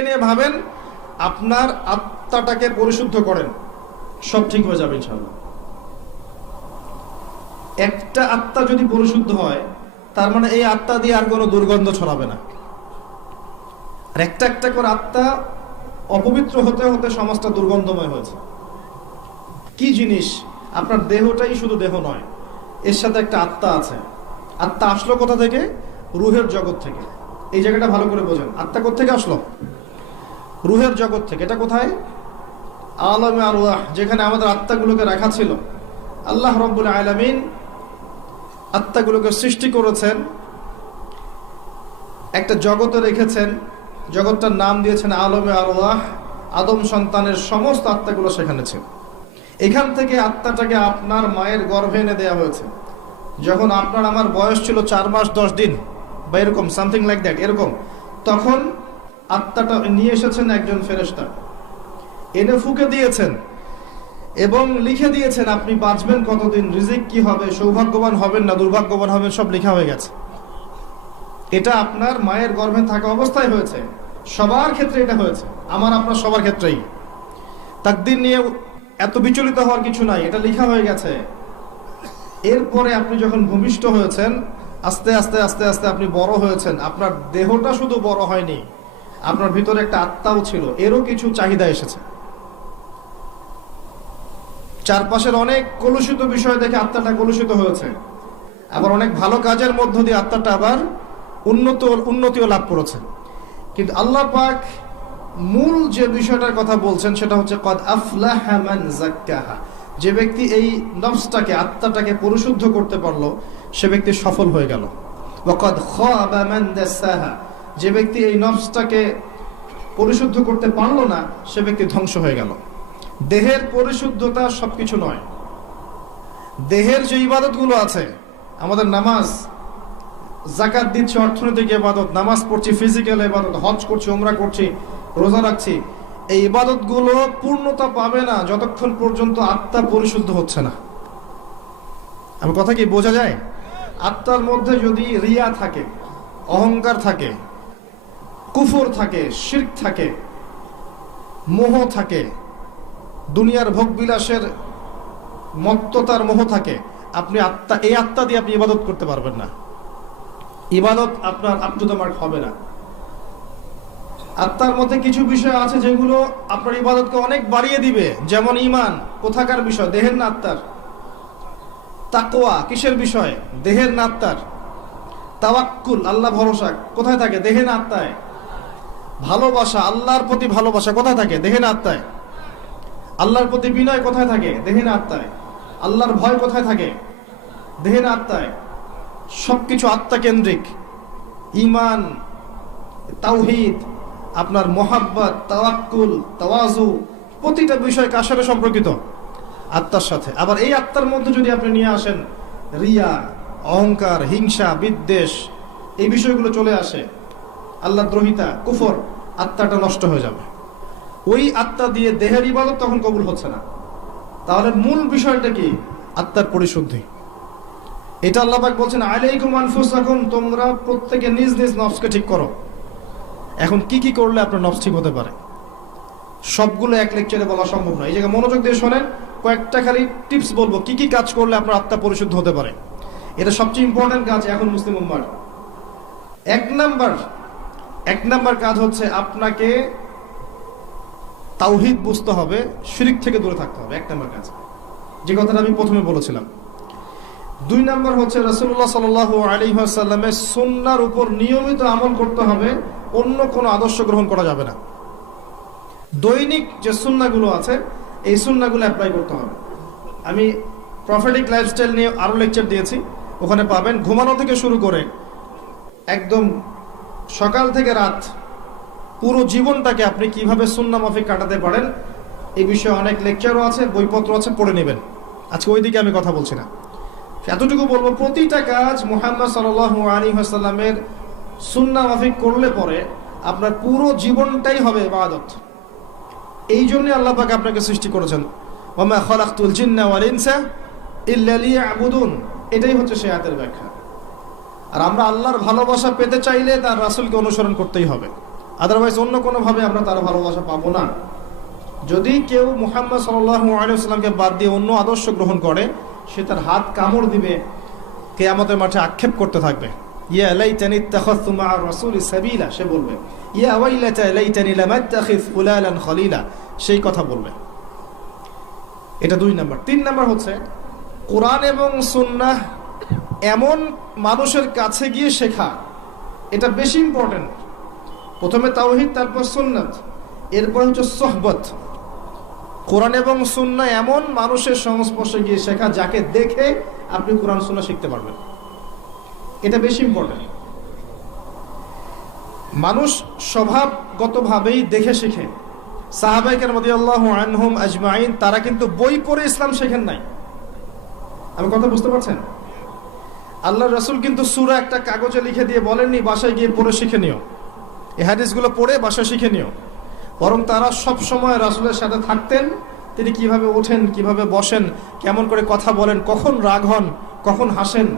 নিজেকে নিয়ে ভাবেন, আপনার আত্মাটাকে পরিশুদ্ধ করেন, সব ঠিক হয়ে যাবে ইনশাআল্লাহ। একটা আত্মা যদি পরিশুদ্ধ হয়, তার মানে এই আত্মা দিয়ে আর কোনো দুর্গন্ধ ছড়াবে না। আর একটা একটা করে আত্মা অপবিত্র হতে হতে সমাজটা দুর্গন্ধময় হয়েছে। কি জিনিস? আপনার দেহটাই শুধু দেহ নয়, এর সাথে একটা আত্মা আছে। আত্মা আসলো কোথা থেকে? রুহের জগৎ থেকে। এই জায়গাটা ভালো করে বোঝেন, আত্মা কোত্থেকে আসলো? রুহের জগৎ থেকে। এটা কোথায়? আলামে আরওয়াহ, যেখানে আমাদের আত্মাগুলোকে রাখা ছিল। আল্লাহ রাব্বুল আলামিন আত্মাগুলোকে সৃষ্টি করেছেন, একটা জগতে রেখেছেন, জগৎটার নাম দিয়েছেন আলামে আরওয়াহ। আদম সন্তানের সমস্ত আত্মাগুলো সেখানে ছিল। এখান থেকে আত্মাটাকে আপনার মায়ের গর্ভে এনে দেওয়া হয়েছে। যখন আপনার আমার বয়স ছিল 4 মাস 10 দিন বা এরকম সামথিং লাইক দ্যাট, এরকম, তখন আত্মাটা নিয়ে এসেছেন একজন ফেরেশতা, এনে ফুঁকে দিয়েছেন এবং লিখে দিয়েছেন আপনি বাঁচবেন কতদিন, রিজিক কি হবে, সৌভাগ্যবান হবেন না দুর্ভাগ্যবান হবেন, সব লেখা হয়ে গেছে। এটা আপনার মায়ের গর্ভে থাকা অবস্থায় হয়েছে। সবার ক্ষেত্রে এটা হয়েছে, আমার আপনার সবার ক্ষেত্রেই। তাকদীর নিয়ে এত বিচলিত হওয়ার কিছু নাই, এটা লেখা হয়ে গেছে। এরপরে আপনি যখন ভূমিষ্ঠ হয়েছেন, আস্তে আস্তে আস্তে আস্তে আপনি বড় হয়েছেন। আপনার দেহটা শুধু বড় হয়নি, আপনার ভিতরে একটা আত্মাও ছিল, এরও কিছু চাহিদা এসেছে। চারপাশের অনেক কলুষিত বিষয় দেখে আত্মাটা কলুষিত হয়েছে। আবার অনেক ভালো কাজের মধ্য দিয়ে আত্মাটা আবার উন্নতিও লাভ করেছে। কিন্তু আল্লাহ পাক মূল যে বিষয়টার কথা বলছেন সেটা হচ্ছে কদ আফলাহা মান যাক্কাহা। যে ব্যক্তি এই নফসটাকে, আত্মাটাকে পরিশুদ্ধ করতে পারলো, সে ব্যক্তি সফল হয়ে গেল। ওয়া কদ খাবা মান দাসাহা। যে ব্যক্তি এই নফসটাকে পরিশুদ্ধ করতে পারলো না, সে ব্যক্তি ধ্বংস হয়ে গেল। দেহের পরিশুদ্ধতা সবকিছু নয়। দেহের যে ইবাদতগুলো আছে, আমাদের নামাজ, যাকাত দিচ্ছি, অর্থনৈতিক ইবাদত, নামাজ পড়ছি, ফিজিক্যাল ইবাদত, হজ করছি, উমরা করছি, রোজা রাখছি, এই ইবাদতগুলো পূর্ণতা পাবে না যতক্ষণ পর্যন্ত আত্মা পরিশুদ্ধ হচ্ছে না। আমার কথা কি বোঝা যায়? আত্মার মধ্যে যদি রিয়া থাকে, অহংকার থাকে, কুফর থাকে, শিরক থাকে, মোহ থাকে, দুনিয়ার ভোগবিলাসের মত্ততার মোহ থাকে, আপনি এই আত্মা দিয়ে আপনি ইবাদত করতে পারবেন না। ইবাদত আপনার আপ টু দ্য মার্ক হবে না। আত্মার মধ্যে কিছু বিষয় আছে যেগুলো আপনার ইবাদতকে অনেক বাড়িয়ে দিবে। যেমন ঈমান, কোথাকার বিষয়? দেহের না আত্মার? তাকওয়া কিসের বিষয়? দেহের না আত্মার? তাওয়াক্কুল, আল্লাহ ভরসা কোথায় থাকে? দেহে না আত্মায়? ভালোবাসা, আল্লাহর প্রতি ভালোবাসা কোথায় থাকে? দেহে না আত্মায়? আল্লাহর প্রতি বিনয় কোথায় থাকে? দেহে না আত্মায়? আল্লাহর ভয় কোথায় থাকে? দেহে না আত্মায়? সবকিছু আত্মা কেন্দ্রিক। ঈমান, তাওহীদ, আপনার মোহাব্বত, তাওয়াক্কুল, তাওয়াজু, প্রতিটা বিষয় কার সাথে সম্পর্কিত? আত্মার সাথে। আবার এই আত্মার মধ্যে যদি আপনি নিয়ে আসেন রিয়া, অহংকার, হিংসা, বিদ্বেষ, এই বিষয়গুলো চলে আসে, আল্লাহদ্রোহিতা, কুফর, আত্মাটা নষ্ট হয়ে যাবে। ওই আত্মা দিয়ে দেহের ইবাদত তখন কবুল হচ্ছে না। তাহলে মূল বিষয়টা কি? আত্মার পরিশুদ্ধি। এটা আল্লাহ পাক বলছেন আলাইকুম আনফুসাকুম, তোমরা প্রত্যেকে নিজ নিজ নফসকে ঠিক করো। এখন কি কি করলে আপনার নফস ঠিক হতে পারে? সবগুলো এক লেকচারে বলা সম্ভব নয়। এই জায়গায় মনোযোগ দিয়ে শোনেন, কয়েকটা খালি টিপস বলবো কি কি কাজ করলে আপনার আত্মা পরিশুদ্ধ হতে পারে। এটা সবচেয়ে ইম্পর্টেন্ট কাজ এখন মুসলিম উম্মার। এক নাম্বার কাজ হচ্ছে আপনাকে তাওহীদ বুঝতে হবে, শিরক থেকে দূরে থাকতে হবে। এক নাম্বার কাজ, যে কথাটা আমি প্রথমে বলেছিলাম। 2 নাম্বার হচ্ছে রাসূলুল্লাহ সাল্লাল্লাহু আলাইহি ওয়াসাল্লামের সুন্নাহর উপর নিয়মিত আমল করতে হবে, অন্য কোনো আদর্শ গ্রহণ করা যাবে না। দৈনিক যে সুন্নাহগুলো আছে, এই সুন্নাহগুলো অ্যাপ্লাই করতে হবে। আমি প্রফেটিক লাইফস্টাইল নিয়ে আরো লেকচার দিয়েছি, ওখানে পাবেন। ঘুমানো থেকে শুরু করে একদম সকাল থেকে রাত, পুরো জীবনটাকে আপনি কিভাবে সুন্নাহ মাফিক কাটাতে পারেন, এই বিষয়ে অনেক লেকচারও আছে, বইপত্র আছে, পড়ে নেবেন। আজকে ওই দিকে আমি কথা বলছি না। এতটুকু বলবো, প্রতিটা কাজ মুহাম্মদ সাল্লাল্লাহু আলাইহি ওয়াসাল্লামের সুন্নাহ মাফিক করলে পরে আপনার পুরো জীবনটাই হবে ইবাদত। এই জন্য আল্লাহ পাক আপনাকে সৃষ্টি করেছেন, ওয়া মা খালাকতুল জিন্না ওয়াল ইনসা ইল্লা লিয়াবুদুন। এটাই হচ্ছে সেই আয়াতের ব্যাখ্যা। আর আমরা আল্লাহর ভালোবাসা পেতে চাইলে তার রাসূলকে অনুসরণ করতেই হবে। আদারওয়াইজ অন্য কোনোভাবে আমরা তার ভালোবাসা পাবো না। যদি কেউ মুহাম্মদ সাল্লাল্লাহু আলাইহি ওয়াসাল্লামকে বাদ দিয়ে অন্য আদর্শ গ্রহণ করে, সে তার হাত কামড় দিবে, কিয়ামতের মাঠে আক্ষেপ করতে থাকবে, ইয়া লাইতানি ইত্তাখাযতু মা'a রাসূলি সাবিলা, সে বলবে ইয়া ওয়াইলাতা লাইতানি লাম আত্তাখিয ফুলানান খলিলা, সেই কথা বলবে। এটা 2 নাম্বার। 3 নাম্বার হচ্ছে কোরআন এবং সুন্নাহ এমন মানুষের কাছে গিয়ে শেখা, এটা বেশি ইম্পর্টেন্ট। প্রথমে তাওহীদ, তারপর সুন্নাত, এরপর হচ্ছে সোহবত। কোরআন এবং সুন্নাহ এমন মানুষের সংস্পর্শে গিয়ে শেখা যাকে দেখে আপনি কোরআন সুন্নাহ শিখতে পারবেন, এটা বেশি ইম্পর্টেন্ট। মানুষ স্বভাবগতভাবেই দেখে শিখে। সাহাবায়ে কেরাম রাদিয়াল্লাহু আনহুম আজমাইন, তারা কিন্তু বই পড়ে ইসলাম শেখেন নাই। আমি কথা বুঝতে পারছেন? আল্লাহর রাসূল কিন্তু সূরা একটা কাগজে লিখে দিয়ে বলেননি বাসায় গিয়ে পড়ে শিখে নিও, এই হাদিসগুলো পড়ে বাসায় শিখে নিও। বরং তারা সব সময় রাসূলের সাথে থাকতেন, তিনি কিভাবে ওঠেন, কিভাবে বসেন, কেমন করে কথা বলেন, কখন রাগ হন, কখন হাসেন,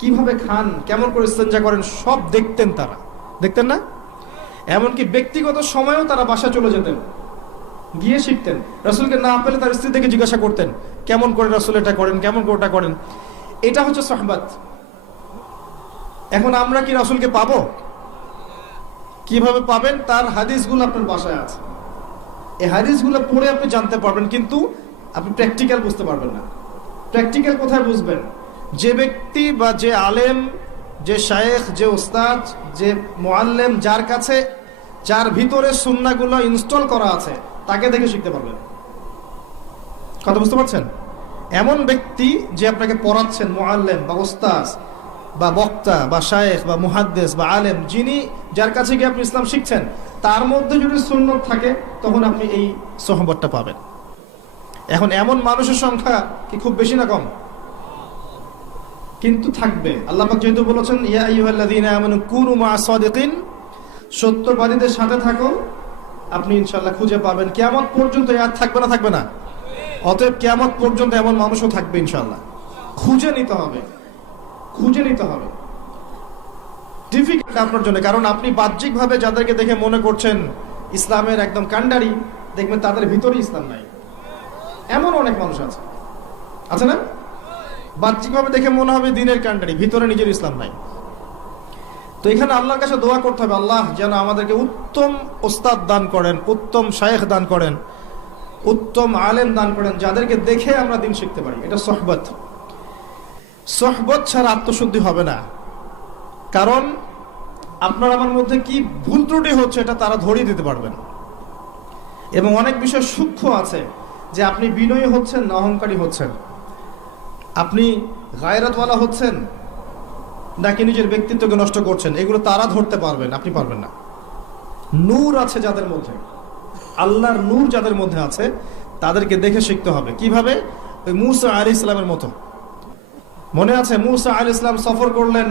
কিভাবে খান, কেমন করে ইস্তেঞ্জা করেন, সব দেখতেন তারা, দেখতেন না? এমনকি ব্যক্তিগত সময়েও তারা বাসায় চলে যেতেন, গিয়ে শিখতেন। রাসূলকে না পেলে তার স্ত্রী থেকে জিজ্ঞাসা করতেন, কেমন করে রাসূল এটা করেন, কেমন করে ওটা করেন। এটা হচ্ছে সুহবাত। এখন আমরা কি রাসূলকে পাবো? কিভাবে পাবেন? তার হাদিসগুলো আপনার বাসায় আছে, এই হাদিসগুলো পড়ে আপনি জানতে পারবেন, কিন্তু আপনি প্র্যাকটিক্যাল বুঝতে পারবেন না। প্র্যাকটিক্যাল কোথায় বুঝবেন? যে ব্যক্তি বা যে আলেম, যে শায়েখ, যে ওস্তাদ, যে মুআল্লিম, যার কাছে, যার ভিতরে সুন্নাহগুলো ইনস্টল করা আছে, তাকে দেখে শিখতে পারবেন। কথা বুঝতে পারছেন? এমন ব্যক্তি যে আপনাকে পড়াচ্ছেন, মুআল্লিম বা ওস্তাদ বা বক্তা বা শায়েখ বা মুহাদ্দিস বা আলেম, যিনি, যার কাছে গিয়ে আপনি ইসলাম শিখছেন, তার মধ্যে যদি সুন্নাত থাকে, তখন আপনি এই সোহবতটা পাবেন। এখন এমন মানুষের সংখ্যা কি খুব বেশি না কম? কিন্তু থাকবে। আল্লাহ পাক যেহেতু বলেছেন ইয়া আইয়ুহাল্লাযীনা আমানু কুনু মা'আস সাদিকিন, সত্যবাদীদের সাথে থাকো, আপনি ইনশাআল্লাহ খুঁজে পাবেন। কিয়ামত পর্যন্ত আর থাকবে না, থাকবে না? অতএব কিয়ামত পর্যন্ত এমন মানুষও থাকবে ইনশাআল্লাহ। খুঁজে নিতে হবে, খুঁজে নিতে হবে। ডিফিকাল্ট আপনার জন্য, কারণ আপনি বাহ্যিকভাবে যাদেরকে দেখে মনে করছেন ইসলামের একদম কাণ্ডারি, দেখবেন তাদের ভিতরে ইসলাম নাই। এমন অনেক মানুষ আছে, আছে না? বাহ্যিকভাবে দেখে মনে হবে দিনের কাণ্ডারি, ভিতরে নিজের ইসলাম নাই। তো এখানে আল্লাহর কাছে দোয়া করতে হবে, আল্লাহ যেন আমাদেরকে উত্তম ওস্তাদ দান করেন, উত্তম শায়েখ দান করেন, উত্তম আলেম দান করেন, যাদেরকে দেখে আমরা দিন শিখতে পারি। এটা সোহবত। সোহবত ছাড়া আত্মশুদ্ধি হবে না। কারণ আপনার আমার মধ্যে কি ভুল ত্রুটি হচ্ছে, এটা তারা ধরিয়ে দিতে পারবেন। এবং অনেক বিষয় সূক্ষ্ম আছে, যে আপনি বিনয়ী হচ্ছেন না অহংকারী হচ্ছেন, আপনি গায়রাতওয়ালা হচ্ছেন নাকি নিজের ব্যক্তিত্বকে নষ্ট করছেন, এগুলো তারা ধরতে পারবেন, আপনি পারবেন না। নূর আছে যাদের মধ্যে, আল্লাহর নূর যাদের মধ্যে আছে, তাদেরকে দেখে শিখতে হবে। কিভাবে? ওই মূসা আলাইহিস সালামের মতো। মনে আছে মূসা আলাইহিস সালাম সফর করলেন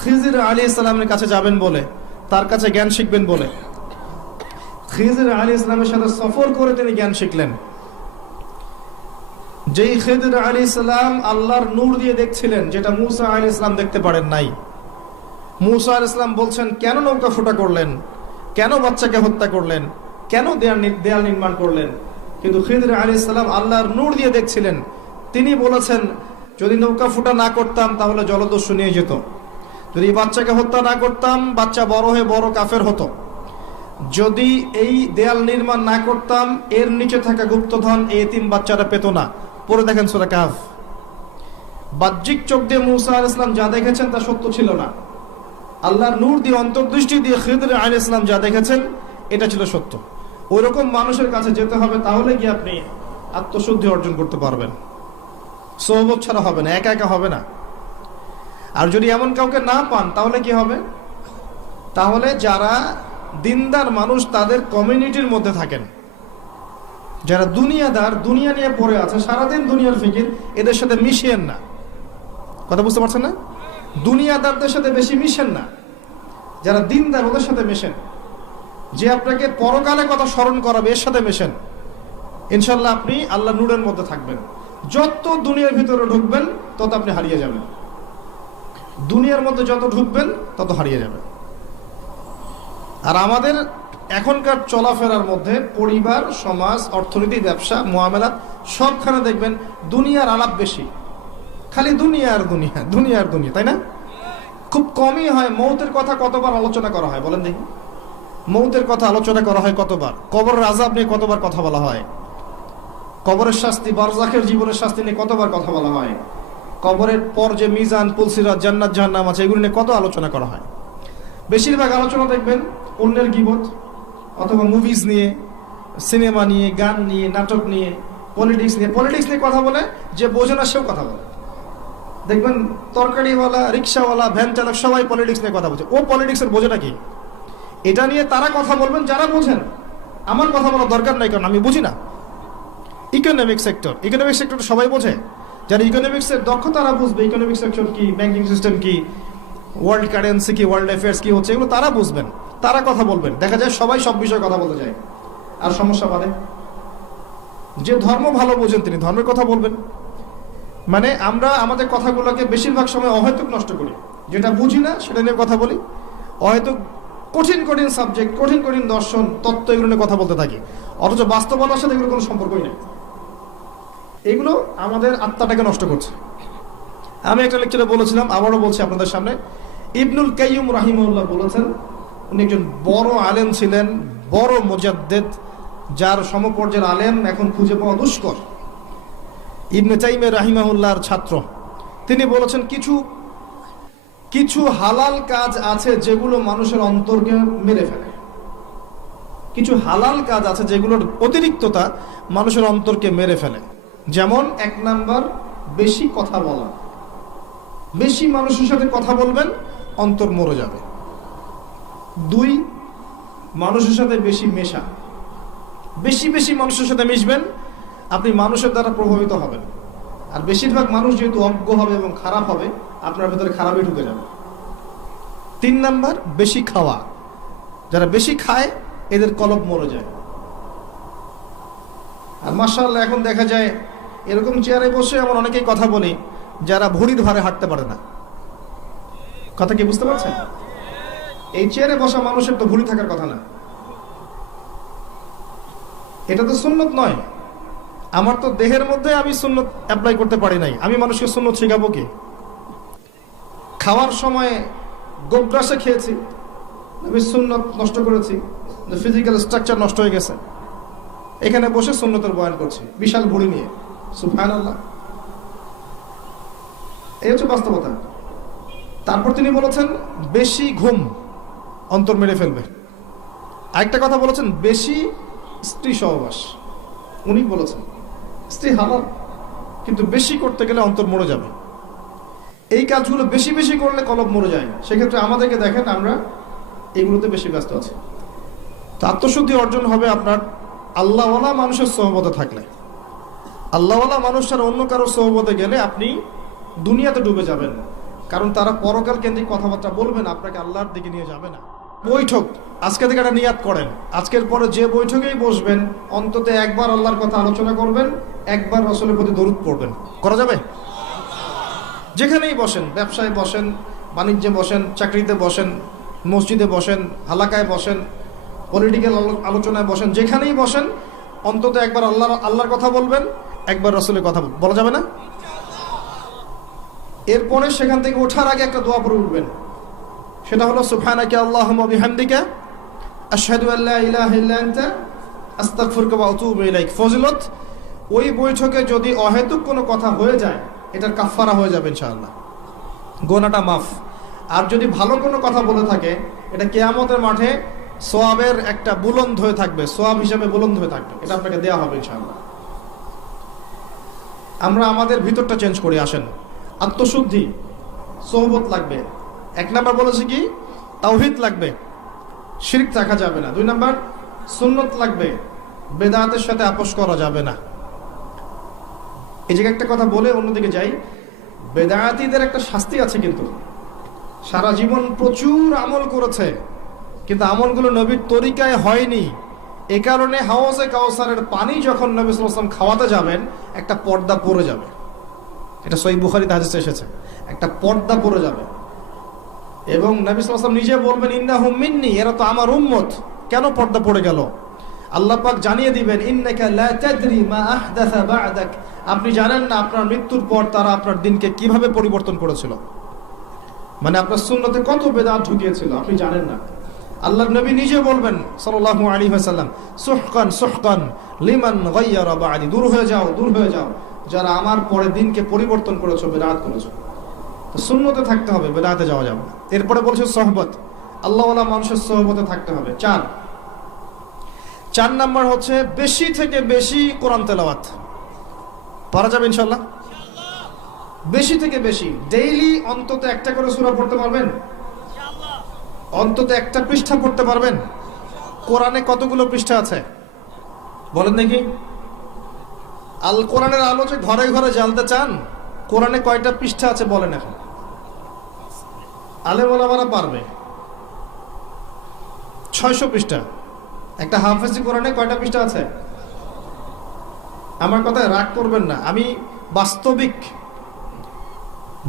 খিজির আলাইহিস সালামের কাছে যাবেন বলে, তার কাছে জ্ঞান শিখবেন বলে। খিজির আলাইহিস সালামের সাথে সফর করে তিনি জ্ঞান শিখলেন। যেই খিজির আলাইহিস সালাম আল্লাহর নূর দিয়ে দেখছিলেন, যেটা মূসা আলাইহিস সালাম দেখতে পারেন নাই। মূসা আলাইহিস সালাম বলছেন, কেন নৌকা ফুটা করলেন, কেন বাচ্চাকে হত্যা করলেন, কেন দেয়াল নির্মাণ করলেন? কিন্তু খিজির আলাইহিস সালাম আল্লাহর নূর দিয়ে দেখছিলেন। তিনি বলেছেন, যদি নৌকা ফুটা না করতাম তাহলে জলদস্যু নিয়ে যেত, যদি বাচ্চাকে হত্যা না করতাম বাচ্চা বড় হয়ে বড় কাফের হতো, যদি এই দেয়াল নির্মাণ না করতাম এর নিচে থাকা গুপ্তধন এই এতিম বাচ্চারা পেত না। পরে দেখেন সূরা কাহফ। বাহ্যিক চোখ দিয়ে মূসা আলাইহিস সালাম যা দেখেছেন তা সত্য ছিল না, আল্লাহর নূর দিয়ে, অন্তর্দৃষ্টি দিয়ে খিজির আলাইহিস সালাম যা দেখেছেন এটা ছিল সত্য। ওইরকম মানুষের কাছে যেতে হবে, তাহলে গিয়ে আপনি আত্মশুদ্ধি অর্জন করতে পারবেন। সোহবত ছাড়া হবে না, একা একা হবে না। আর যদি এমন কাউকে না পান, তাহলে কি হবে? তাহলে যারা দিনদার মানুষ তাদের কমিউনিটির মধ্যে থাকেন, যারা দুনিয়াদার, দুনিয়া নিয়ে পড়ে আছে, সারাদিন দুনিয়ার ফিকির, এদের সাথে মিশিয়েন না। কথা বুঝতে পারছেন না? দুনিয়াদারদের সাথে বেশি মিশেন না, যারা দিনদার ওদের সাথে মেশেন। যে আপনাকে পরকালে কথা স্মরণ করাবে এর সাথে মেশেন, ইনশাল্লাহ আপনি আল্লাহ নূরের মধ্যে থাকবেন। যত দুনিয়ার ভিতরে ঢুকবেন তত আপনি হারিয়ে যাবেন, দুনিয়ার মধ্যে যত ঢুকবেন তত হারিয়ে যাবেন। আর আমাদের এখনকার চলাফেরার মধ্যে পরিবার, সমাজ, অর্থনীতি, ব্যবসা, মুআমালাত সবখানে দেখবেন দুনিয়ার আলাপ বেশি। খালি দুনিয়া আর দুনিয়া, দুনিয়া আর দুনিয়া, তাই না? খুব কমই হয় মৌতের কথা কতবার আলোচনা করা হয় বলেন দেখি। মৌতের কথা আলোচনা করা হয় কতবার? কবরের আযাব নিয়ে কতবার কথা বলা হয়? কবরের শাস্তি, বারজাখের জীবনের শাস্তি নিয়ে কতবার কথা বলা হয়? কবরের পর যে মিজান, পুলসিরাত, জান্নাত জাহান্নাম আছে, এগুলো নিয়ে কত আলোচনা করা হয়। বেশিরভাগ আলোচনা দেখবেন অন্যের গীবত অথবা মুভিজ নিয়ে, সিনেমা নিয়ে, গান নিয়ে, নাটক নিয়ে, পলিটিক্স নিয়ে। পলিটিক্স নিয়ে কথা বলে যে বোঝে না সেও কথা বলে। দেখবেন তরকারিওয়ালা, রিক্সাওয়ালা, ভ্যান চালক সবাই পলিটিক্স নিয়ে কথা বলছে। ও পলিটিক্সের বোঝেটা কি? এটা নিয়ে তারা কথা বলবেন যারা বোঝেন। আমার কথা বলার দরকার নাই, কারণ আমি বুঝি না। ইকোনমিক সেক্টর সবাই বোঝে। যারা ইকোনমিক্সের দক্ষ তারা বুঝবে ইকোনমিক সেক্টর কি, ব্যাংকিং সিস্টেম কি, ওয়ার্ল্ড কারেন্সি কি, ওয়ার্ল্ড অ্যাফেয়ার্স কি হচ্ছে, এগুলো তারা বুঝবেন, তারা কথা বলবেন। দেখা যায় সবাই সব বিষয়ে কথা বলতে যায়। আর সমস্যা বাদে যে ধর্ম ভালো বোঝেন তিনি ধর্মের কথা বলবেন। মানে আমরা আমাদের কথাগুলোকে বেশিরভাগ সময় অহেতুক নষ্ট করি, যেটা বুঝি না সেটা নিয়ে কথা বলি। অহেতুক কঠিন কঠিন সাবজেক্ট, কঠিন কঠিন দর্শন, তত্ত্ব, এগুলো নিয়ে কথা বলতে থাকি, অথচ বাস্তবতার সাথে এগুলো কোনো সম্পর্কই নেই। এগুলো আমাদের আত্মাটাকে নষ্ট করছে। আমি একটা লেকচারে বলেছিলাম, আবারও বলছি আপনাদের সামনে, ইবনুল কাইয়ুম রাহিমাহুল্লাহ বলেছেন, উনি একজন বড় আলেম ছিলেন, বড় মুজাদ্দিদ, যার সমপর্যায়ের আলেম এখন খুঁজে পাওয়া দুষ্কর। ইবনে তাইমিয়া রাহিমাহুল্লাহর ছাত্র। তিনি বলেছেন কিছু কিছু হালাল কাজ আছে যেগুলো মানুষের অন্তরকে মেরে ফেলে। কিছু হালাল কাজ আছে যেগুলোর অতিরিক্ততা মানুষের অন্তরকে মেরে ফেলে। যেমন 1 নাম্বার, বেশি কথা বলা। বেশি মানুষের সাথে কথা বলবেন, অন্তর মরে যাবে। 2, মানুষের সাথে বেশি মেশা। বেশি বেশি মানুষের সাথে মিশবেন, আপনি মানুষের দ্বারা প্রভাবিত হবেন। আর বেশিরভাগ মানুষ যেহেতু অজ্ঞ হবে এবং খারাপ হবে, আপনার ভেতরে খারাপই ঢুকে যাবে। 3 নাম্বার, বেশি খাওয়া। যারা বেশি খায় এদের কলব মরে যায়। আর মাশাআল্লাহ এখন দেখা যায় এরকম চেয়ারে বসে আমার অনেকেই কথা বলি যারা ভুঁড়ির ভারে হাঁটতে পারে না। কথা কি বুঝতে পারছেন? এই চেয়ারে বসা মানুষের তো ভুঁড়ি থাকার কথা না। এটা তো সুন্নত নয়। আমার তো দেহের মধ্যে আমি সুন্নত অ্যাপ্লাই করতে পারি নাই, আমি মানুষকে সুন্নত শেখাবো কি? খাওয়ার সময় গোগ্রাসে খেয়েছি, আমি সুন্নত নষ্ট করেছি, ফিজিক্যাল স্ট্রাকচার নষ্ট হয়ে গেছে। এখানে বসে সুন্নতের বয়ান করছি বিশাল ভুঁড়ি নিয়ে। সুবহানাল্লাহ, এই হচ্ছে বাস্তবতা। তারপর তিনি বলেছেন বেশি ঘুম অন্তর মেরে ফেলবে। আরেকটা কথা বলেছেন বেশি স্ত্রী সহবাস। উনি বলেছেন স্ত্রী হালাল, কিন্তু বেশি করতে গেলে অন্তর মরে যাবে। এই কাজগুলো বেশি বেশি করলে কলব মরে যায়। সেক্ষেত্রে আমাদেরকে দেখেন আমরা এগুলোতে বেশি ব্যস্ত আছি। তো আত্মশুদ্ধি অর্জন হবে আপনার আল্লাহওয়ালা মানুষের সোহবতে থাকলে। আল্লাহওয়ালা মানুষ ছাড়া অন্য কারো সোহবতে গেলে আপনি দুনিয়াতে ডুবে যাবেন, কারণ তারা পরকাল কেন্দ্রিক কথাবার্তা বলবেন, আপনাকে আল্লাহর দিকে নিয়ে যাবে না। বৈঠক, আজকে থেকে একটা নিয়াত করেন, আজকের পরে যে বৈঠকেই বসবেন অন্তত একবার আল্লাহর কথা আলোচনা করবেন, একবার রাসূলের প্রতি দরুদ পড়বেন। করা যাবে? যেখানেই বসেন, ব্যবসায় বসেন, বাণিজ্যে বসেন, চাকরিতে বসেন, মসজিদে বসেন, হালাকায় বসেন, পলিটিক্যাল আলোচনায় বসেন, যেখানেই বসেন অন্তত একবার আল্লাহর কথা বলবেন, একবার রাসূলের কথা বলা যাবে না? এরপরে সেখান থেকে ওঠার আগে একটা দোয়া পড়ে উঠবেন, সেটা হলো সুবহানাকা আল্লাহুম্মা বিহামদিকা আশহাদু আল্লা ইলাহা ইল্লা আনতা আস্তাগফিরুকা ওয়া আতুবু ইলাইক। ফজিলত, ওই বৈঠকে যদি অহেতুক কোনো কথা হয়ে যায় এটার কাফারা হয়ে যাবে ইনশাআল্লাহ, গোনাটা মাফ। আর যদি ভালো কোনো কথা বলে থাকে এটা কিয়ামতের মাঠে সোয়াবের একটা বুলন্দ হয়ে থাকবে, সোয়াব হিসাবে বুলন্দ হয়ে থাকবে, এটা আপনাকে দেওয়া হবে ইনশাআল্লাহ। আমরা আমাদের ভিতরটা চেঞ্জ করে আসেন। আত্মশুদ্ধি, সোহবত লাগবে। 1 নাম্বার বলেছে কি? তাওহীদ লাগবে, শিরক রাখা যাবে না। 2 নাম্বার সুন্নত লাগবে, বেদাতের সাথে আপোষ করা যাবে না। এই জায়গায় একটা কথা বলে অন্যদিকে যাই। বেদাতীদের একটা শাস্তি আছে, কিন্তু সারা জীবন প্রচুর আমল করেছে কিন্তু আমলগুলো নবীর তরিকায় হয়নি। এ কারণে হাওজে কাউসারের পানি যখন নবী সাল্লাল্লাহু আলাইহি ওয়াসাল্লাম খাওয়াতে যাবেন একটা পর্দা পড়ে যাবে। এটা সহিহ বুখারীতে হাদিসে এসেছে, একটা পর্দা পড়ে যাবে। এবং নবী সাল্লাল্লাহু আলাইহি ওয়াসাল্লাম নিজে বলবেন ইন্নাহুম মিন্নি, এরা তো আমার উম্মত। কেন পর্দা পড়ে গেল? আল্লাহ পাক জানিয়ে দিবেন ইন্নাকা লা তাদরি মা আহদাসা বা'দাক, আপনি জানেন না আপনার মৃত্যুর পর তারা আপনার দিনকে কিভাবে পরিবর্তন করেছিল, মানে আপনার সুন্নতে কত বেদাত ঢুকিয়েছিল আপনি জানেন না। আল্লাহর নবী নিজে বলবেন সাল্লাল্লাহু আলাইহি ওয়াসাল্লাম সুহকান সুহকান লিমান গায়্যারা বা'দি, দূর হয়ে যাও, দূর হয়ে যাও যারা আমার পরে দিনকে পরিবর্তন করেছো, বেদাত করেছো। তো সুন্নতে থাকতে হবে, বেদাতে যাওয়া যাবে না। এরপরে বলছে সহবত, আল্লাহওয়ালা মানুষের সহবতে থাকতে হবে। চার নাম্বার হচ্ছে বেশি থেকে বেশি কোরআন তেলাওয়াত। পারা যাবে ইনশাআল্লাহ? বেশি থেকে বেশি ডেইলি অন্তত একটা করে সূরা পড়তে পারবেন? অন্তত একটা পৃষ্ঠা পড়তে পারবেন? কোরআনে কতগুলো পৃষ্ঠা আছে বলেন দেখি? আল কোরআনের আলো যে ঘরে ঘরে জ্বালতে চান, কোরআনে কয়টা পৃষ্ঠা আছে বলেন এখন? আলেম ওলামারা পারবে 600 পৃষ্ঠা। একটা হাফেজি কোরআনে কয়টা পৃষ্ঠা আছে? আমার কথায় রাগ করবেন না, আমি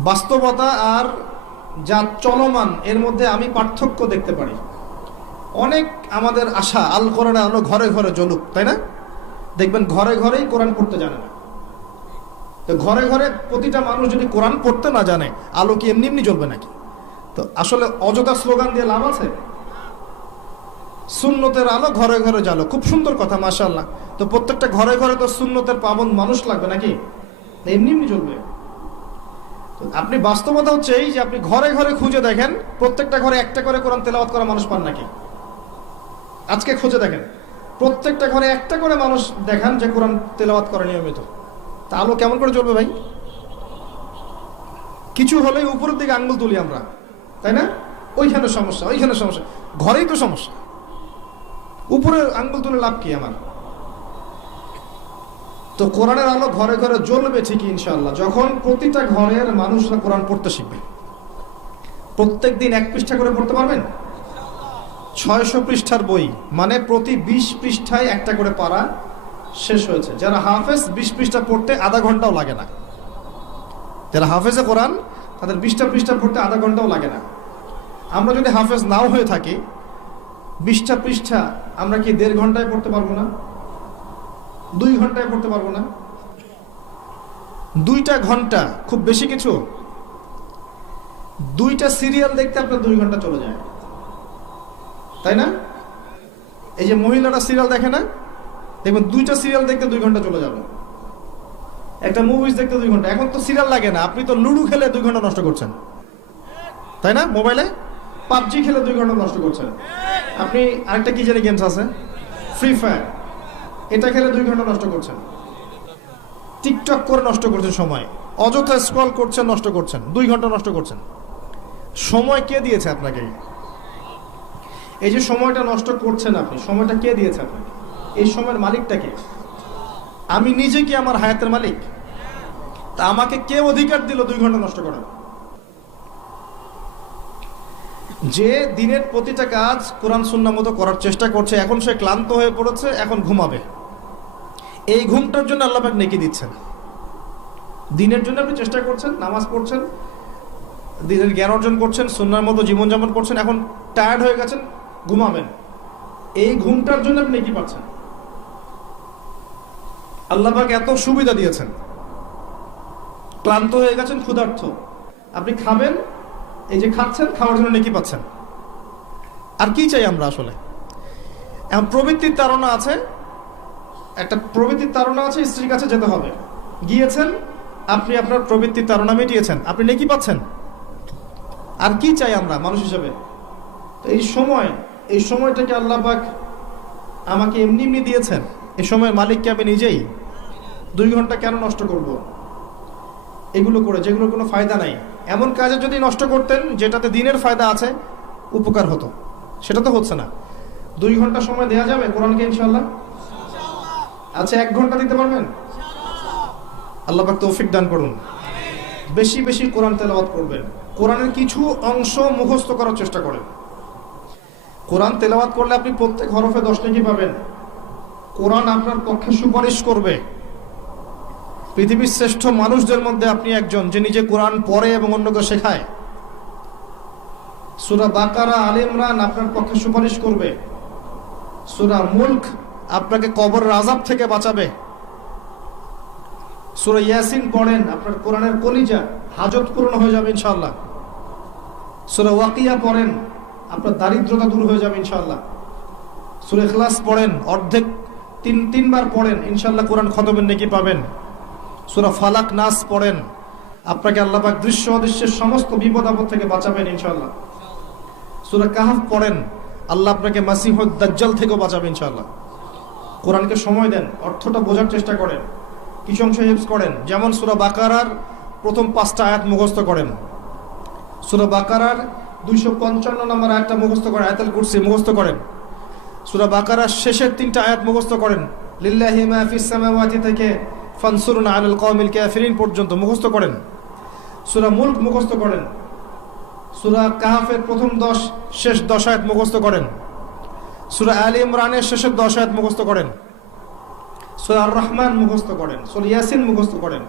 বাস্তবতা আর যা চলমান এর মধ্যে আমি পার্থক্য দেখতে পারি। অনেক আমাদের আশা আল কোরআনে আলো ঘরে ঘরে জ্বলুক, তাই না? দেখবেন ঘরে ঘরেই কোরআন পড়তে জানে না। তো ঘরে ঘরে প্রতিটা মানুষ যদি কোরআন পড়তে না জানে, আলো কি এমনি এমনি জ্বলবে নাকি? তো আসলে অযথা স্লোগান দিয়ে লাভ আছে? সুন্নতের আলো ঘরে ঘরে জ্বালো, খুব সুন্দর কথা, মাশাআল্লাহ। তো প্রত্যেকটা ঘরে ঘরে তো সুন্নতের পাবন মানুষ লাগবে নাকি? এমনি এমনি জ্বলবে? আপনি বাস্তবতা হচ্ছে এই যে আপনি ঘরে ঘরে খুঁজে দেখেন, প্রত্যেকটা ঘরে একটা করে কোরআন তেলাওয়াত করা মানুষ পান নাকি? আজকে খুঁজে দেখেন, প্রত্যেকটা ঘরে একটা করে মানুষ দেখান যে কোরআন তেলাওয়াত করে নিয়মিত। তা আলো কেমন করে জ্বলবে ভাই? কিছু হলেই উপরের দিকে আঙ্গুল তুলি আমরা, তাই না? ওইখানে সমস্যা, ওইখানে সমস্যা, ঘরেই তো সমস্যা, উপরে আঙ্গুল তুলে লাভ কি আমার? তো কোরআনের আলো ঘরে ঘরে জ্বলবে ঠিকই ইনশাআল্লাহ, যখন প্রতিটা ঘরের মানুষরা কোরআন পড়তে শিখবে। প্রত্যেক দিন 1 পৃষ্ঠা করে পড়তে পারবেন? 600 পৃষ্ঠার বই, মানে প্রতি 20 পৃষ্ঠায় একটা করে পারা শেষ হয়েছে। যারা হাফেজ 20 পৃষ্ঠা পড়তে আধা ঘন্টাও লাগে না। যারা হাফেজে কোরআন তাদের 20টা পৃষ্ঠা পড়তে আধা ঘন্টাও লাগে না। আমরা যদি হাফেজ নাও হয়ে থাকি, 20টা পৃষ্ঠা আমরা কি 1.5 ঘন্টায় পড়তে পারবো না? 2 ঘন্টায় পড়তে পারবো না? 2টা ঘন্টা খুব বেশি কিছু? 2টা সিরিয়াল দেখতে আপনার 2 ঘন্টা চলে যায়, তাই না? এই যে মহিলারা সিরিয়াল দেখে না, দেখবেন 2টা সিরিয়াল দেখতে 2 ঘন্টা চলে যাবে। একটা মুভিজ দেখতে 2 ঘন্টা। এখন তো সিরিয়াল লাগে না, আপনি তো লুডো খেলে 2 ঘন্টা নষ্ট করছেন, তাই না? মোবাইলে পাবজি খেলে 2 ঘন্টা নষ্ট করছেন। আপনি আরেকটা কি জানি গেমস আছে, ফ্রি ফায়ার, এটা খেলে 2 ঘন্টা নষ্ট করছেন। টিকটক করে নষ্ট করছেন সময়, অযথা স্ক্রল করছেন, নষ্ট করছেন, 2 ঘন্টা নষ্ট করছেন। সময় কে দিয়েছে আপনাকে? এই যে সময়টা নষ্ট করছেন আপনি, সময়টা কে দিয়েছে আপনাকে? এই সময়ের মালিকটা কে? আমি নিজে কি আমার হায়াতের মালিক? তা আমাকে কে অধিকার দিল 2 ঘন্টা নষ্ট করার? যে দিনের প্রতিটা কাজ কোরআন সুন্নাহ মতো করার চেষ্টা করছে, এখন সে ক্লান্ত হয়ে পড়েছে, এখন ঘুমাবে। এই ঘুমটার জন্য আল্লাহ পাক নেকি দিচ্ছেন। দিনের জন্য আপনি চেষ্টা করছেন, নামাজ পড়ছেন, দিনের জ্ঞান অর্জন করছেন, সুন্নাহর মতো জীবনযাপন করছেন, এখন টায়ার্ড হয়ে গেছেন, ঘুমাবেন। এই ঘুমটার জন্য আপনি নেকি পাচ্ছেন। আল্লাহ পাক এত সুবিধা দিয়েছেন। ক্লান্ত হয়ে গেছেন, ক্ষুধার্ত, আপনি খাবেন, এই যে খাচ্ছেন, খাওয়ার জন্য নেকি পাচ্ছেন। আর কি চাই আমরা আসলে? এখন প্রবৃত্তির তাড়না আছে, একটা প্রবৃত্তির তাড়না আছে, স্ত্রীর কাছে যেতে হবে, গিয়েছেন, আপনি আপনার প্রবৃত্তির তাড়না মিটিয়েছেন, আপনি নেকি পাচ্ছেন। আর কি চাই আমরা মানুষ হিসেবে? এই সময়টাকে আল্লাহ পাক আমাকে এমনি এমনি দিয়েছেন, এই সময়ের মালিককে আমি নিজেই। 2 ঘন্টা কেন নষ্ট করব এগুলো করে, যেগুলো কোনো ফায়দা নাই? এমন কাজে যদি নষ্ট করতেন যেটাতে দিনের ফায়দা আছে, উপকার হতো, সেটা তো হচ্ছে না। 2 ঘন্টা সময় দেওয়া যাবে কোরআনকে ইনশাআল্লাহ? আচ্ছা, 1 ঘন্টা দিতে পারবেন? আল্লাহ পাক তৌফিক দান করুন। বেশি বেশি কোরআন তেলাওয়াত করবেন। কোরআনের কিছু অংশ মুখস্থ করার চেষ্টা করেন। কোরআন তেলাওয়াত করলে আপনি প্রত্যেক হরফে 10 নেকি পাবেন। কোরআন আপনার পক্ষে সুপারিশ করবে। পৃথিবীর শ্রেষ্ঠ মানুষদের মধ্যে আপনি একজন, যে নিজে কোরআন পড়ে এবং অন্যকে শেখায়। সূরা বাকারা, আলে ইমরান আপনার পক্ষে সুপারিশ করবে। সূরা মুলক আপনাকে কবরের আযাব থেকে বাঁচাবে। সূরা ইয়াসিন পড়েন, আপনার কোরআনের কলিজা হাজত পূরণ হয়ে যাবে ইনশাআল্লাহ। সূরা ওয়াকিয়া পড়েন, আপনার দারিদ্রতা দূর হয়ে যাবে ইনশাআল্লাহ। সূরা ইখলাস পড়েন, অর্ধেক তিনবার পড়েন, ইনশাআল্লাহ কোরআন খতমের নেকি পাবেন। সূরা ফালাক, নাস পড়েন, আপনাকে আল্লাহ পাক দৃশ্য অদৃশ্যের সমস্ত বিপদ আপদ থেকে বাঁচাবেন ইনশাআল্লাহ। সূরা কাহফ পড়েন, আল্লাহ আপনাকে মাসিহুদ দাজ্জাল থেকেও বাঁচাবেন ইনশাআল্লাহ। কোরআনকে সময় দেন, অর্থটা বোঝার চেষ্টা করেন, কিছু অংশ হিফজ করেন। যেমন সূরা বাকারার প্রথম 5টা আয়াত মুখস্থ করেন, সূরা বাকারার 255 নম্বর আয়াতটা মুখস্থ করেন, আয়াতুল কুরসি মুখস্থ করেন। সূরা বাকারার শেষের 3টা আয়াত মুখস্থ করেন, লিল্লাহি মা ফিস সামাওয়াতি থেকে ফানসুরনা আলাল কওমিল কাফিরিন পর্যন্ত মুখস্থ করেন। সূরা মুলক মুখস্থ করেন। সূরা কাহফের প্রথম 10 শেষ 10 আয়াত মুখস্থ করেন। সূরা আলে ইমরানের শেষের 10 আয়াত মুখস্থ করেন। সূরা আর রহমান মুখস্থ করেন। সূরা ইয়াসিন মুখস্থ করেন।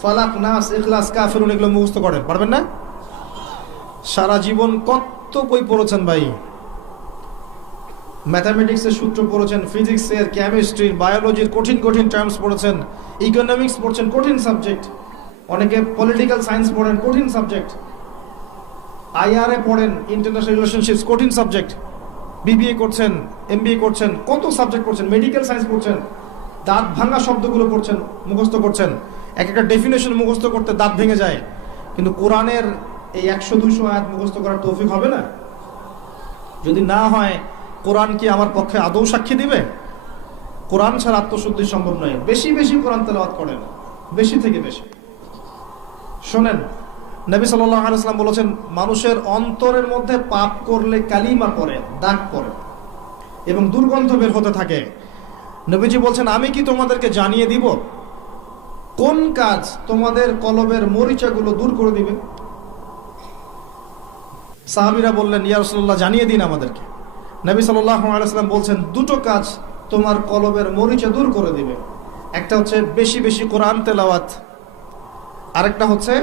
ফালাক, নাস, ইখলাস, কাফিরুন এগুলো মুখস্থ করেন। পারবেন না? সারা জীবন কত বই পড়েছেন ভাই, ম্যাথামেটিক্সের সূত্র পড়েছেন, ফিজিক্সের, কেমিস্ট্রির, বায়োলজির কঠিন কঠিন টার্মস পড়েছেন, ইকোনমিক্স পড়ছেন, কঠিন সাবজেক্ট। অনেকে পলিটিক্যাল সায়েন্স পড়েন, কঠিন সাবজেক্ট। আইআরএ পড়েন, ইন্টারন্যাশনাল রিলেশনশিপস, কঠিন সাবজেক্ট। বিবিএ করছেন, এমবিএ করছেন, কত সাবজেক্ট পড়ছেন, মেডিকেল সায়েন্স পড়ছেন, দাঁত ভাঙা শব্দগুলো পড়ছেন, মুখস্থ করছেন। এক একটা ডেফিনেশন মুখস্থ করতে দাঁত ভেঙে যায়, কিন্তু কোরআনের এই 100-200 আয়াত মুখস্থ করার তৌফিক হবে না? যদি না হয়, কোরআন কি আমার পক্ষে আদৌ সাক্ষী দিবে? কোরআন ছাড়া আত্মশুদ্ধি সম্ভব নয়। বেশি বেশি কোরআন তেলাওয়াত করেন, বেশি থেকে বেশি। শোনেন, নবী সাল্লাল্লাহু আলাইহি ওয়াসাল্লাম বলেছেন, মানুষের অন্তরের মধ্যে পাপ করলে কালিমা পড়ে, দাগ পড়ে এবং দুর্গন্ধ বের হতে থাকে। নবীজি বলছেন, আমি কি তোমাদেরকে জানিয়ে দিব কোন কাজ তোমাদের কলবের মরিচাগুলো দূর করে দিবে? সাহাবীরা বললেন, ইয়া রাসূলুল্লাহ, জানিয়ে দিন আমাদেরকে। নবী সাল্লাল্লাহু আলাইহি ওয়াসাল্লাম বলছেন, দুটো কাজ তোমার কলবের মরিচা দূর করে দিবে। একটা হচ্ছে বেশি বেশি কোরআন তেলাওয়াত, আরেকটা হচ্ছে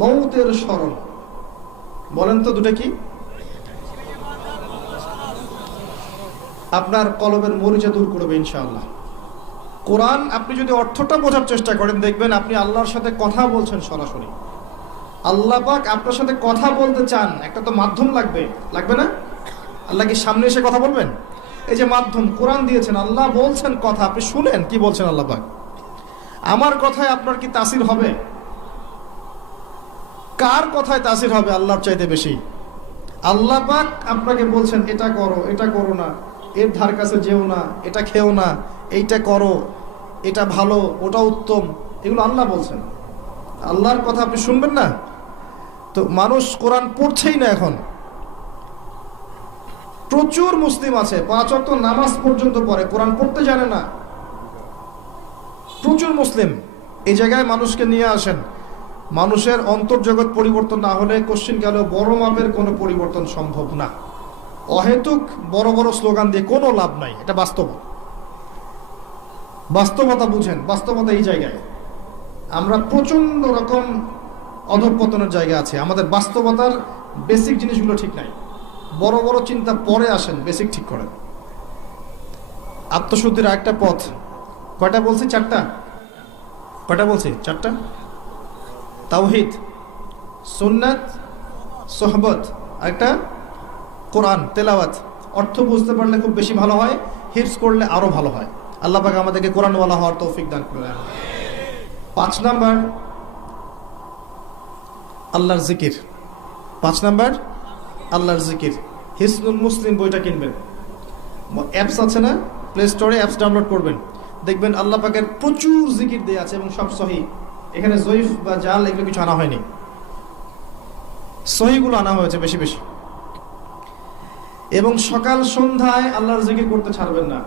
মৌতের স্মরণ। বলেন তো দুটো কি? আপনার কলবের মরিচা দূর করবে ইনশাআল্লাহ। কোরআন আপনি যদি অর্থটা বোঝার চেষ্টা করেন, দেখবেন আপনি আল্লাহর সাথে কথা বলছেন সরাসরি। আল্লাহ পাক আপনার সাথে কথা বলতে চান, একটা তো মাধ্যম লাগবে, লাগবে না? আল্লাহ কি সামনে এসে কথা বলবেন? এই যে মাধ্যম কোরআন দিয়েছেন, আল্লাহ বলছেন কথা, আপনি শুনেন কি বলছেন আল্লাহ পাক। আমার কথায় আপনার কি তাসির হবে? কার কথায় তাসির হবে আল্লাহর চাইতে বেশি? আল্লাহ পাক আপনাকে বলছেন, এটা করো, এটা করো না, এর ধার কাছে যেও না, এটা খেও না, এইটা করো, এটা ভালো, ওটা উত্তম, এগুলো আল্লাহ বলছেন। আল্লাহর কথা আপনি শুনবেন না? তো মানুষ কোরআন পড়ছেই না এখন। প্রচুর মুসলিম আছে 5 ওয়াক্ত নামাজ পর্যন্ত পড়ে, কোরআন পড়তে জানে না। প্রচুর মুসলিম। এই জায়গায় মানুষকে নিয়ে আসেন। মানুষের অন্তর্জগৎ পরিবর্তন না হলে কোশ্চিন গেল বড় মাপের কোনো পরিবর্তন সম্ভব না। অহেতুক বড় বড় স্লোগান দিয়ে কোনো লাভ নাই, এটা বাস্তব। বাস্তবতা বুঝেন, বাস্তবতা এই জায়গায় আমরা প্রচন্ড রকম অধঃপতনের জায়গা আছে। আমাদের বাস্তবতার বেসিক জিনিসগুলো ঠিক নাই। বড় বড় চিন্তা পরে আসেন, বেসিক ঠিক করেন। আত্মশুদ্ধির একটা পথ, কয়টা বলছি? 4টা। কয়টা বলছি? 4টা। তাওহীদ, সুন্নাত, সোহবত, একটা কোরআন তেলাওয়াত। অর্থ বুঝতে পারলে খুব বেশি ভালো হয়, হিফজ করলে আরো ভালো হয়। আল্লাহ পাক আমাদেরকে কোরআনওয়ালা হওয়ার তৌফিক দান করেন। 5 নাম্বার আল্লাহর জিকির। 5 নাম্বার আল্লাহর জিকির। হিসনুল মুসলিম বইটা কিনবেন, অ্যাপস আছে না, প্লে স্টোরে অ্যাপস ডাউনলোড করবেন, দেখবেন আল্লাহ পাকের প্রচুর জিকির দেয়া আছে এবং সব সহি। এখানে জয়ীফ বা জাল এগুলো কিছু আনা হয়নি, সহিগুলো আনা হয়েছে বেশি বেশি। এবং সকাল সন্ধ্যায় আল্লাহর জিকির করতে ছাড়বেন না।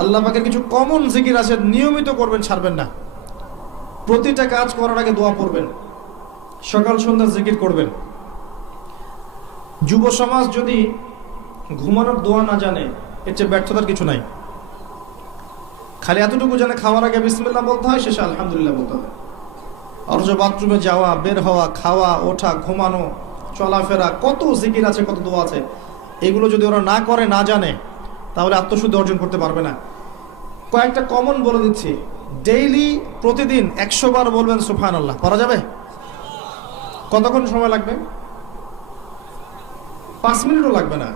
আল্লাহ পাকের কিছু কমন জিকির আছে, নিয়মিত করবেন, ছাড়বেন না। প্রতিটা কাজ করার আগে দোয়া পড়বেন, সকাল সন্ধ্যা জিকির করবেন। যুব সমাজ যদি ঘুমানোর দোয়া না জানে, এর চেয়ে ব্যর্থতার কিছু নাই। খালি এতটুকু জানে খাওয়ার আগে বিসমিল্লাহ বলতে হয়, শেষে আলহামদুলিল্লাহ বলতে হয়। অথচ বাথরুমে যাওয়া, বের হওয়া, খাওয়া, ওঠা, ঘুমানো, চলাফেরা, কত জিকির আছে, কত দোয়া আছে, এগুলো যদি ওরা না করে, না জানে, তাহলে আত্মশুদ্ধি অর্জন করতে পারবে না। কয়েকটা কমন বলে দিচ্ছি। ডেইলি, প্রতিদিন 100 বার বলবেন সুবহানাল্লাহ। পারা যাবে? কতক্ষণ সময় লাগবে? 5 মিনিটও লাগবে না।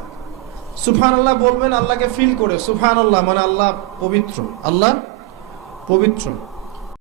সুবহানাল্লাহ বলবেন আল্লাহকে ফিল করে। সুবহানাল্লাহ মানে আল্লাহ পবিত্র, আল্লাহ পবিত্র।